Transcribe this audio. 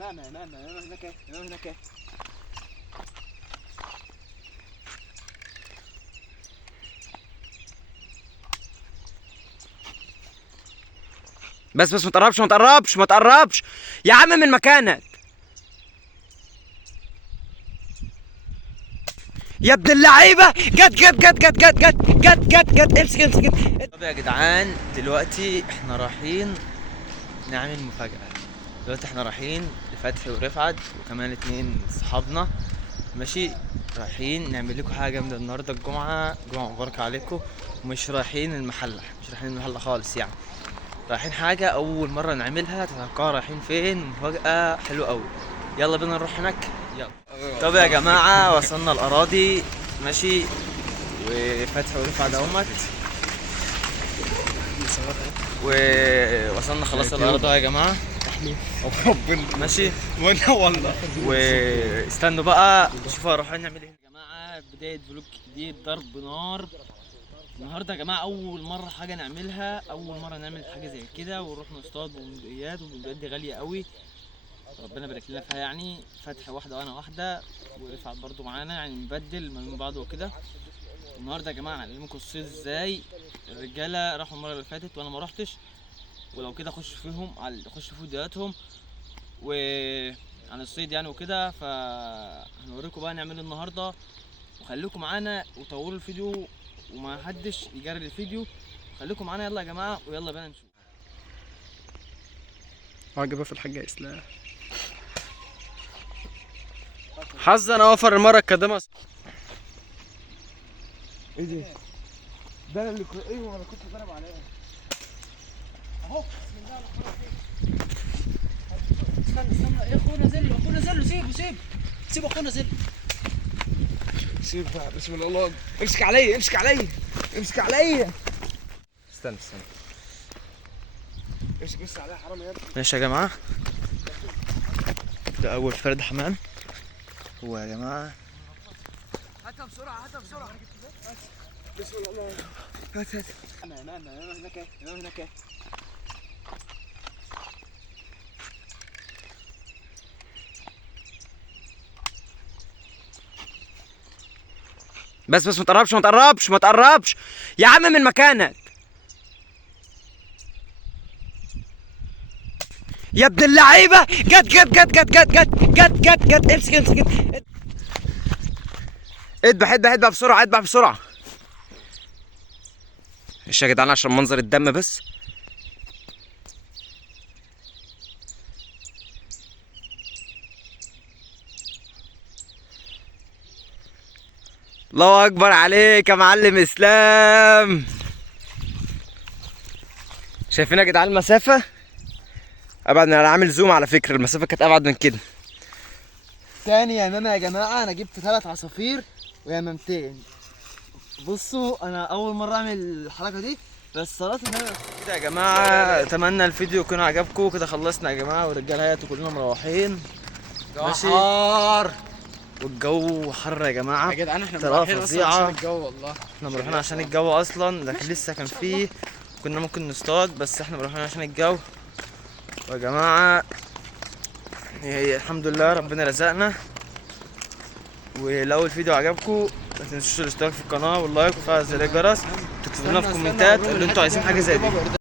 هناك. بس ما تقربش ما تقربش يا عم من مكانك يا ابن اللعيبه. جت امسك. طب يا جدعان دلوقتي احنا رايحين نعمل مفاجأة. دلوقتي احنا رايحين لفتحي ورفعت وكمان 2 صحابنا، ماشي، رايحين نعمل لكم حاجة جامدة النهارده. جمعة مباركة عليكم. ومش رايحين المحلة خالص يعني، رايحين حاجة أول مرة نعملها. تتوقعوا رايحين فين؟ مفاجأة حلوة أوي. يلا بينا نروح هناك، يلا. طب يا جماعة وصلنا الأراضي، ماشي، وفتحي ورفعت اهمت، ووصلنا خلاص الأرض يا جماعة. ماشي وانا والله. واستنوا بقى شوفوا هنروح نعمل ايه يا جماعة. بداية فلوج جديد ضرب نار النهارده يا جماعه. اول مره حاجه نعملها، اول مره نعمل حاجه زي كده، ونروح نصطاد بندقيات، والبندقيات دي غاليه قوي، ربنا يبارك لنا فيها يعني. فتح واحده وانا واحده، ورفعت برضو معانا، يعني نبدل ما بين بعض وكده. النهارده يا جماعه هنعلمكم الصيد ازاي. الرجاله راحوا المره اللي فاتت وانا ما رحتش، ولو كده خشوا في فيديوهاتهم عن الصيد يعني وكده. فهنوريكم بقى نعمل النهارده، وخليكم معانا وطولوا الفيديو وما حدش يجري الفيديو. خليكم معانا يلا يا جماعه، ويلا بينا نشوف. عجبه في الحاجه اسلام حظا اوفر المره القادمه. ايه ده انا اللي ايوه انا كنت ضارب عليه اهو. بسم الله الرحمن الرحيم. استنى يا اخونا زله سيب اخونا زله. سيب بقى. بسم الله. امسك عليا استنى امسك بس عليا حرام يا ابني. ماشي يا جماعه، ده اول فرد حمام. هو يا جماعه هاتها بسرعه بسم الله. هات انا هناك. بس ما تقربش يا عم من مكانك يا ابن اللعيبه. جت امسك. اذبح بسرعه. ايش يا جدعان عشان منظر الدم بس. الله اكبر عليك يا معلم اسلام. شايفين يا جدعان المسافه؟ ابعد. انا عامل زوم على فكره، المسافه كانت ابعد من كده. تاني يمامة يا جماعة. أنا جبت 3 عصافير ويمامتين. بصوا أنا أول مرة أعمل الحركة دي، بس صلاة إن أنا كده يا جماعة. أتمنى الفيديو يكون عجبكم. كده خلصنا يا جماعة، والرجالة هياتوا كلنا مروحين. ماشي. حار والجو حر يا جماعة يا جدعان. احنا طريقة رايحين أصلا فظيعة. عشان الجو والله. احنا رايحين عشان الجو أصلا، لكن لسه كان فيه كنا ممكن نصطاد، بس احنا رايحين عشان الجو. ويا جماعة هي الحمد لله ربنا رزقنا. ولو الفيديو عجبكم ما تنسوش الاشتراك في القناة واللايك وفعل زر الجرس. تكتبوا لنا في الكومنتات اللي انتوا عايزين حاجة زي دي.